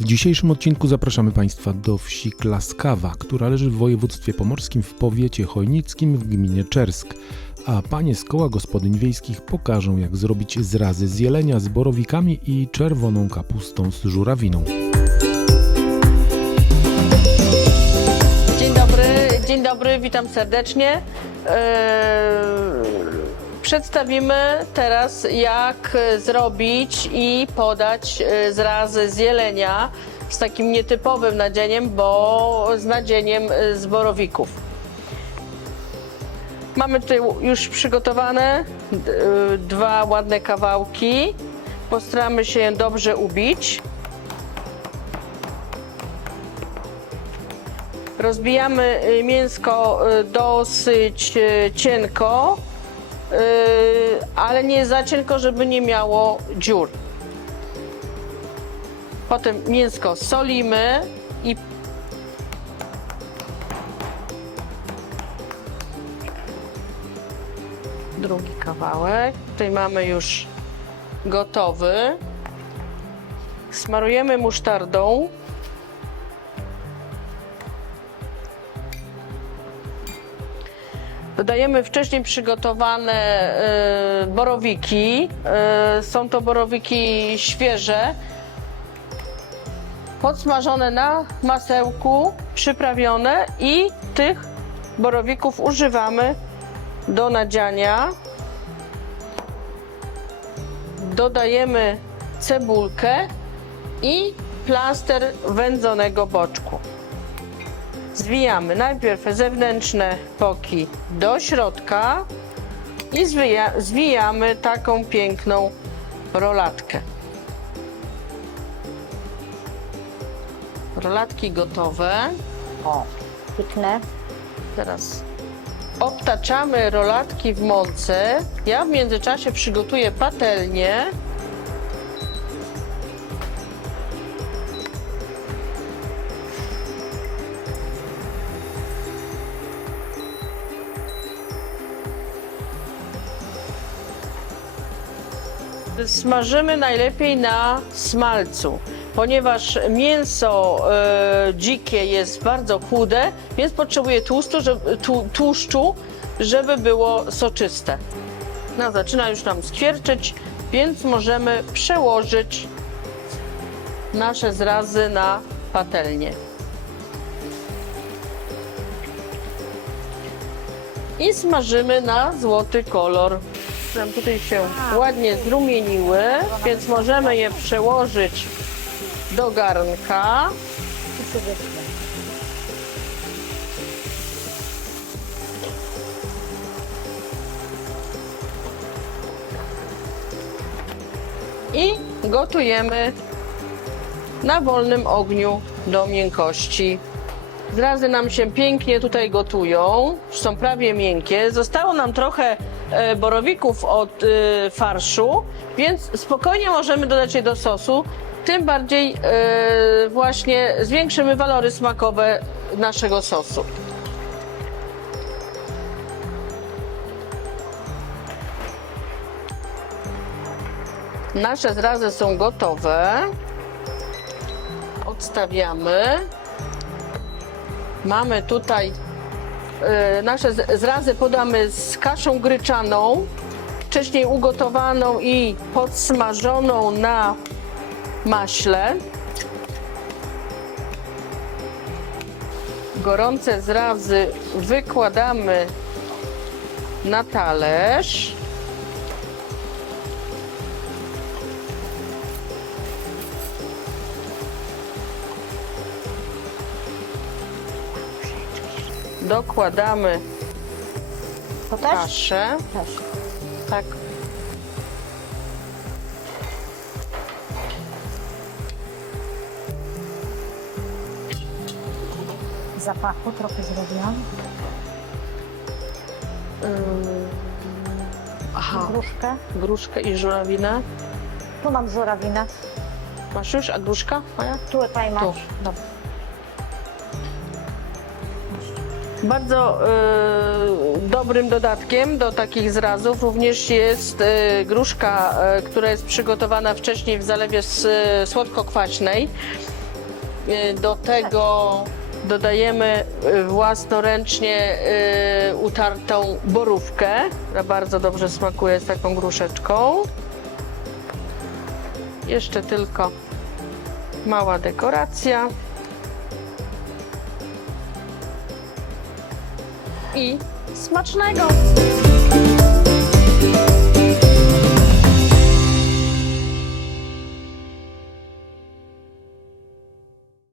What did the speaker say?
W dzisiejszym odcinku zapraszamy Państwa do wsi Klaskawa, która leży w województwie pomorskim w powiecie chojnickim w gminie Czersk. A panie z koła gospodyń wiejskich pokażą jak zrobić zrazy z jelenia z borowikami i czerwoną kapustą z żurawiną. Dzień dobry, dzień dobry, witam serdecznie. Eee, Przedstawimy teraz, jak zrobić i podać e, zrazy z jelenia z takim nietypowym nadzieniem, bo z nadzieniem e, z borowików. Mamy tutaj już przygotowane e, dwa ładne kawałki. Postaramy się je dobrze ubić. Rozbijamy mięsko dosyć cienko, y, ale nie za cienko, żeby nie miało dziur. Potem mięsko solimy i drugi kawałek. Tutaj mamy już gotowy. Smarujemy musztardą. Dodajemy wcześniej przygotowane e, borowiki. E, są to borowiki świeże, podsmażone na masełku, przyprawione i tych borowików używamy do nadziania. Dodajemy cebulkę i plaster wędzonego boczku. Zwijamy najpierw zewnętrzne boki do środka i zwija, zwijamy taką piękną rolatkę. Rolatki gotowe. O, piękne. Teraz obtaczamy rolatki w mące. Ja w międzyczasie przygotuję patelnię. Smażymy najlepiej na smalcu, ponieważ mięso e, dzikie jest bardzo chude, więc potrzebuje tłuszczu, żeby, tu, tłuszczu, żeby było soczyste. No, zaczyna już nam skwierczyć, więc możemy przełożyć nasze zrazy na patelnię. I smażymy na złoty kolor. Nam tutaj się ładnie zrumieniły, więc możemy je przełożyć do garnka. I gotujemy na wolnym ogniu do miękkości. Zrazy nam się pięknie tutaj gotują, są prawie miękkie. Zostało nam trochę borowików od e, farszu, więc spokojnie możemy dodać je do sosu. Tym bardziej e, właśnie zwiększymy walory smakowe naszego sosu. Nasze zrazy są gotowe. Odstawiamy. Mamy tutaj e, nasze z- zrazy podamy z kaszą gryczaną, wcześniej ugotowaną i podsmażoną na maśle. Gorące zrazy wykładamy na talerz. Dokładamy To też? kaszę. Też. Tak. Zapachu trochę zrobiłam. Aha, Gruszkę. gruszkę i żurawinę. Tu mam żurawinę. Masz już, a gruszka moja? Tu tutaj masz. Tu. Dobra. Bardzo y, dobrym dodatkiem do takich zrazów również jest y, gruszka, y, która jest przygotowana wcześniej w zalewie s- słodko-kwaśnej. Y, Do tego dodajemy y, własnoręcznie y, utartą borówkę, która bardzo dobrze smakuje z taką gruszeczką. Jeszcze tylko mała dekoracja. I smacznego!